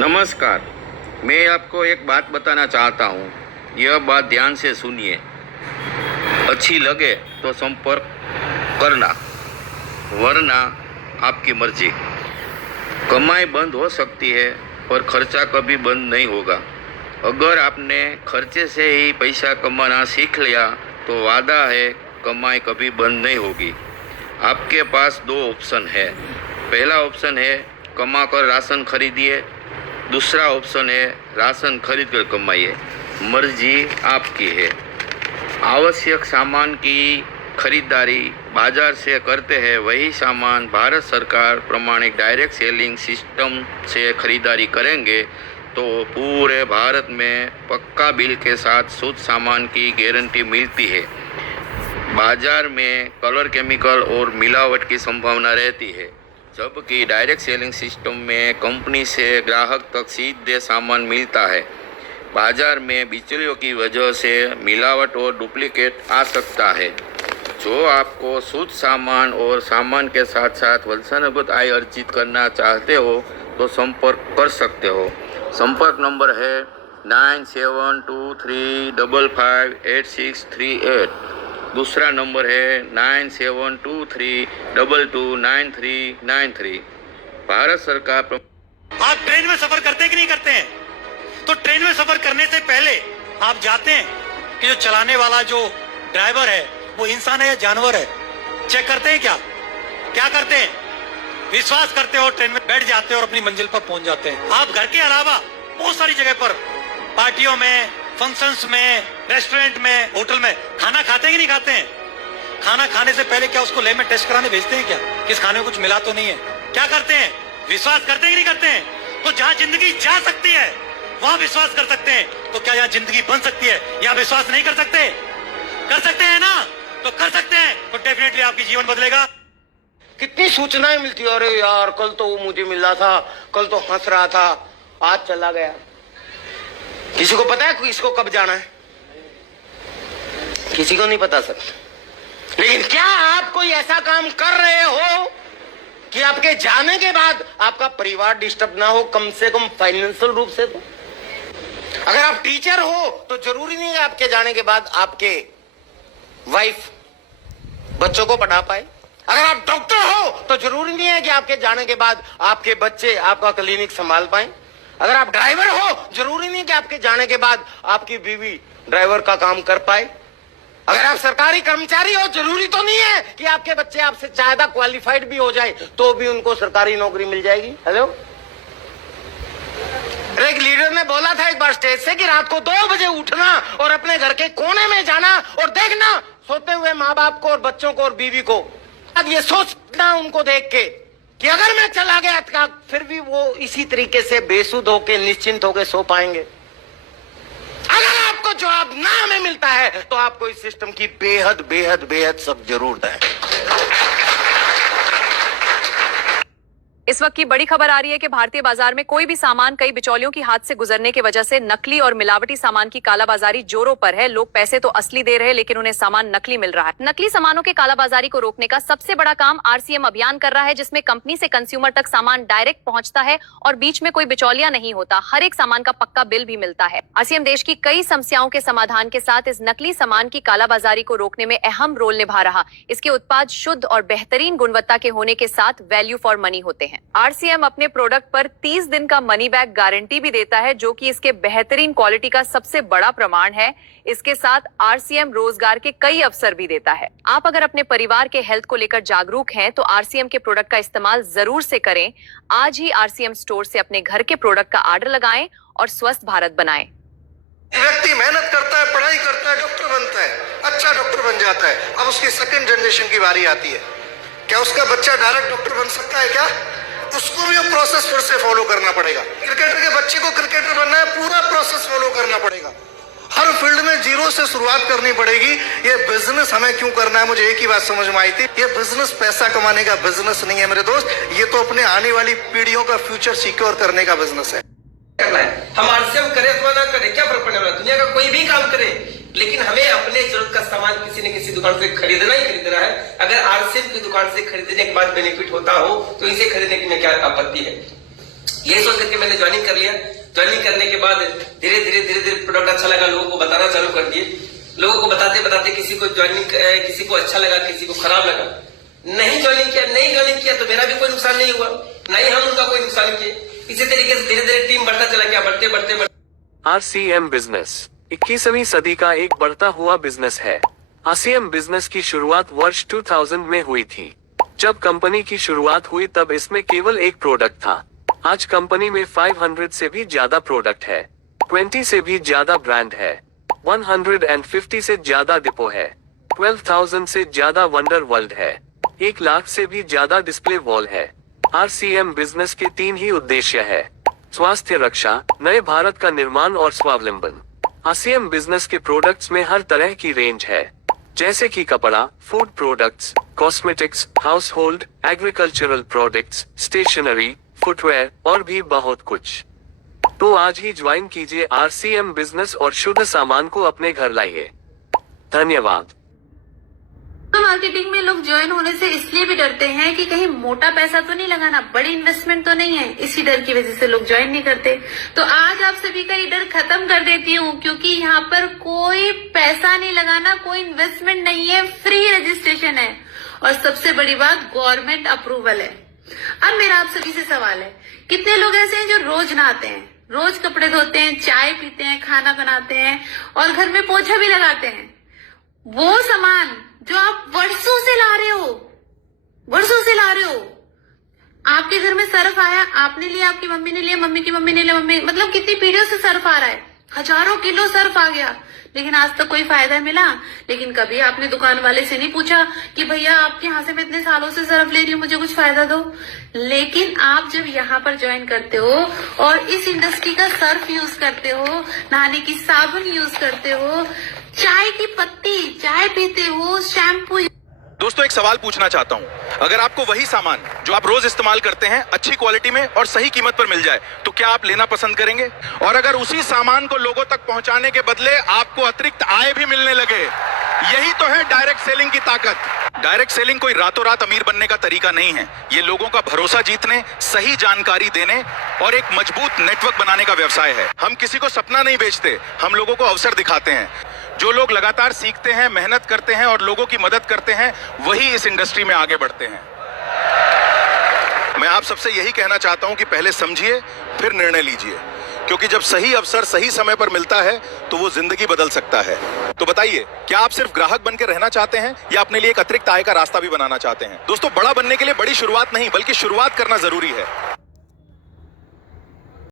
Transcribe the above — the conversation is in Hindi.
नमस्कार। मैं आपको एक बात बताना चाहता हूँ। यह बात ध्यान से सुनिए। अच्छी लगे तो संपर्क करना, वरना आपकी मर्जी। कमाई बंद हो सकती है पर खर्चा कभी बंद नहीं होगा। अगर आपने खर्चे से ही पैसा कमाना सीख लिया तो वादा है कमाई कभी बंद नहीं होगी। आपके पास दो ऑप्शन है। पहला ऑप्शन है कमा कर राशन खरीदिए, दूसरा ऑप्शन है राशन खरीद कर कमाइए। मर्जी आपकी है। आवश्यक सामान की खरीदारी बाजार से करते हैं, वही सामान भारत सरकार प्रमाणित डायरेक्ट सेलिंग सिस्टम से खरीदारी करेंगे तो पूरे भारत में पक्का बिल के साथ शुद्ध सामान की गारंटी मिलती है। बाजार में कलर, केमिकल और मिलावट की संभावना रहती है, जबकि डायरेक्ट सेलिंग सिस्टम में कंपनी से ग्राहक तक सीधे सामान मिलता है। बाजार में बिचौलियों की वजह से मिलावट और डुप्लीकेट आ सकता है। जो आपको शुद्ध सामान और सामान के साथ साथ वंशानुगत आय अर्जित करना चाहते हो तो संपर्क कर सकते हो। संपर्क नंबर है 9723558638। दूसरा नंबर है 9723229393। भारत सरकार। आप ट्रेन में सफर करते कि नहीं करते हैं? तो ट्रेन में सफर करने से पहले आप जाते हैं कि जो चलाने वाला जो ड्राइवर है वो इंसान है या जानवर है, चेक करते हैं क्या? क्या करते हैं? विश्वास करते हो, ट्रेन में बैठ जाते हो और अपनी मंजिल पर पहुंच जाते हैं। आप घर के अलावा बहुत सारी जगह पर, पार्टियों में, फंक्शंस में, रेस्टोरेंट में, होटल में खाना खाते हैं कि नहीं खाते हैं? खाना खाने से पहले क्या उसको लैब में टेस्ट कराने भेजते हैं क्या? किस खाने में कुछ मिला तो नहीं है? क्या करते हैं? विश्वास करते हैं कि नहीं करते हैं? तो जहां जिंदगी जा सकती है वहां विश्वास कर सकते हैं, तो क्या यहाँ जिंदगी बन सकती है? या विश्वास नहीं कर सकते? कर सकते हैं ना? तो कर सकते हैं तो डेफिनेटली आपकी जीवन बदलेगा। कितनी सूचनाएं मिलती है, अरे यार कल तो वो मुझे मिला था, कल तो हंस रहा था, आज चला गया। किसी को पता है इसको कब जाना है? किसी को नहीं पता सर। लेकिन क्या आप कोई ऐसा काम कर रहे हो कि आपके जाने के बाद आपका परिवार डिस्टर्ब ना हो, कम से कम फाइनेंशियल रूप से? तो अगर आप टीचर हो तो जरूरी नहीं है आपके जाने के बाद आपके वाइफ बच्चों को पढ़ा पाए। अगर आप डॉक्टर हो तो जरूरी नहीं है कि आपके जाने के बाद आपके बच्चे आपका क्लिनिक संभाल पाए। अगर आप ड्राइवर हो जरूरी नहीं कि आपके जाने के बाद आपकी बीवी ड्राइवर का काम कर पाए। अगर आप सरकारी कर्मचारी हो जरूरी तो नहीं है कि आपके बच्चे आपसे ज्यादा क्वालिफाइड भी हो जाए तो भी उनको सरकारी नौकरी मिल जाएगी। हेलो, एक लीडर ने बोला था एक बार स्टेज से कि रात को 2 बजे उठना और अपने घर के कोने में जाना और देखना सोते हुए माँ बाप को और बच्चों को और बीवी को। अब ये सोचना उनको देख के कि अगर मैं चला गया तो फिर भी वो इसी तरीके से बेसुध होके निश्चिंत होके सो पाएंगे। अगर आपको जवाब ना हमें मिलता है तो आपको इस सिस्टम की बेहद बेहद बेहद सख्त जरूरत है। इस वक्त की बड़ी खबर आ रही है कि भारतीय बाजार में कोई भी सामान कई बिचौलियों की हाथ से गुजरने की वजह से नकली और मिलावटी सामान की कालाबाजारी जोरों पर है। लोग पैसे तो असली दे रहे हैं लेकिन उन्हें सामान नकली मिल रहा है। नकली सामानों के कालाबाजारी को रोकने का सबसे बड़ा काम आरसीएम अभियान कर रहा है, जिसमें कंपनी से कंज्यूमर तक सामान डायरेक्ट पहुंचता है और बीच में कोई बिचौलिया नहीं होता। हर एक सामान का पक्का बिल भी मिलता है। आरसीएम देश की कई समस्याओं के समाधान के साथ इस नकली सामान की कालाबाजारी को रोकने में अहम रोल निभा रहा। इसके उत्पाद शुद्ध और बेहतरीन गुणवत्ता के होने के साथ वैल्यू फॉर मनी होते हैं। आरसीएम अपने प्रोडक्ट पर 30 दिन का मनी बैक गारंटी भी देता है, जो कि इसके बेहतरीन क्वालिटी का सबसे बड़ा प्रमाण है। इसके साथ आरसीएम रोजगार के कई अवसर भी देता है। आप अगर अपने परिवार के हेल्थ को लेकर जागरूक हैं तो आरसीएम के प्रोडक्ट का इस्तेमाल जरूर से करें। आज ही आरसीएम स्टोर से अपने घर के प्रोडक्ट का ऑर्डर लगाएं और स्वस्थ भारत बनाएं। व्यक्ति मेहनत करता है, पढ़ाई करता है, डॉक्टर बनता है, अच्छा डॉक्टर बन जाता है। अब उसकी सेकंड जनरेशन की बारी आती है। क्या उसका बच्चा डायरेक्ट डॉक्टर बन सकता है? क्या उसको भी प्रोसेस फिर से फॉलो करना पड़ेगा? क्रिकेटर के बच्चे को क्रिकेटर बनना है, पूरा प्रोसेस फॉलो करना पड़ेगा। हर फील्ड में जीरो से शुरुआत करनी पड़ेगी। ये बिजनेस हमें क्यों करना है? मुझे एक ही बात समझ में आई थी, ये बिजनेस पैसा कमाने का बिजनेस नहीं है मेरे दोस्त, ये तो अपने आने वाली पीढ़ियों का फ्यूचर सिक्योर करने का बिजनेस है। हम आरसीएम करे अथवा ना करे क्या फर्क पड़ने वाला? दुनिया का कोई भी काम करे, लेकिन हमें अपने जरूरत का सामान किसी न किसी दुकान से खरीदना ही खरीदना है। अगर आरसीएम की दुकान से खरीदने के बाद बेनिफिट होता हो तो इसे खरीदने की क्या आपत्ति है? यही सोच करके मैंने ज्वाइनिंग कर लिया। ज्वाइनिंग करने के बाद धीरे धीरे प्रोडक्ट अच्छा लगा, लोगों को बताना चालू कर दिए। लोगों को बताते बताते किसी को किसी को अच्छा लगा, किसी को खराब लगा। नहीं ज्वाइनिंग किया तो मेरा भी कोई नुकसान नहीं हुआ, नहीं हम उनका कोई नुकसान किए। इसी तरीके से धीरे धीरे टीम बढ़ता चला गया, बढ़ते RCM बिजनेस 21वीं सदी का एक बढ़ता हुआ बिजनेस है। RCM बिजनेस की शुरुआत वर्ष 2000 में हुई थी। जब कंपनी की शुरुआत हुई तब इसमें केवल एक प्रोडक्ट था। आज कंपनी में 500 से भी ज्यादा प्रोडक्ट है, 20 से भी ज्यादा ब्रांड है, 150 से ज्यादा डिपो है, 12,000 से ज्यादा वंडर वर्ल्ड है, 1 लाख से भी ज्यादा डिस्प्ले वॉल है। RCM बिजनेस के 3 ही उद्देश्य है: स्वास्थ्य रक्षा, नए भारत का निर्माण और स्वावलंबन। RCM बिजनेस के प्रोडक्ट्स में हर तरह की रेंज है, जैसे कि कपड़ा, food products, cosmetics, household, agricultural products, stationery, footwear और भी बहुत कुछ। तो आज ही ज्वाइन कीजिए RCM बिजनेस और शुद्ध सामान को अपने घर लाइए। धन्यवाद। तो मार्केटिंग में लोग ज्वाइन होने से इसलिए भी डरते हैं कि कहीं मोटा पैसा तो नहीं लगाना, बड़ी इन्वेस्टमेंट तो नहीं है, इसी डर की वजह से लोग ज्वाइन नहीं करते। तो आज आप सभी का ये डर खत्म कर देती हूँ, क्योंकि यहाँ पर कोई पैसा नहीं लगाना, कोई इन्वेस्टमेंट नहीं है, फ्री रजिस्ट्रेशन है और सबसे बड़ी बात गवर्नमेंट अप्रूवल है। अब मेरा आप सभी से सवाल है, कितने लोग ऐसे हैं जो रोज नहाते हैं, रोज कपड़े धोते हैं, चाय पीते हैं, खाना बनाते हैं और घर में पोछा भी लगाते हैं? वो सामान जो आप वर्षों से ला रहे हो, आपके घर में सर्फ आया, आपने लिया, आपकी मम्मी ने लिया, मम्मी की मम्मी ने लिया, मतलब कितनी पीढ़ियों से सर्फ आ रहा है, हजारों किलो सर्फ आ गया, लेकिन आज तक कोई फायदा मिला? लेकिन कभी आपने दुकान वाले से नहीं पूछा कि भैया आपके यहाँ से मैं इतने सालों से सर्फ ले रही हूँ, मुझे कुछ फायदा दो। लेकिन आप जब यहाँ पर ज्वाइन करते हो और इस इंडस्ट्री का सर्फ यूज करते हो, नहाने की साबुन यूज करते हो, चाय की पत्ती, चाय पीते हो, शैम्पू। दोस्तों एक सवाल पूछना चाहता हूं, अगर आपको वही सामान जो आप रोज इस्तेमाल करते हैं अच्छी क्वालिटी में और सही कीमत पर मिल जाए तो क्या आप लेना पसंद करेंगे? और अगर उसी सामान को लोगों तक पहुंचाने के बदले आपको अतिरिक्त आय भी मिलने लगे, यही तो है डायरेक्ट सेलिंग की ताकत। डायरेक्ट सेलिंग कोई रातों रात अमीर बनने का तरीका नहीं है, ये लोगों का भरोसा जीतने, सही जानकारी देने और एक मजबूत नेटवर्क बनाने का व्यवसाय है। हम किसी को सपना नहीं बेचते, हम लोगों को अवसर दिखाते हैं। जो लोग लगातार सीखते हैं, मेहनत करते हैं और लोगों की मदद करते हैं, वही इस इंडस्ट्री में आगे बढ़ते हैं। मैं आप सबसे यही कहना चाहता हूं कि पहले समझिए फिर निर्णय लीजिए, क्योंकि जब सही अवसर सही समय पर मिलता है तो वो जिंदगी बदल सकता है। तो बताइए, क्या आप सिर्फ ग्राहक बनकर रहना चाहते हैं या अपने लिए एक अतिरिक्त आय का रास्ता भी बनाना चाहते हैं? दोस्तों, बड़ा बनने के लिए बड़ी शुरुआत नहीं बल्कि शुरुआत करना जरूरी है।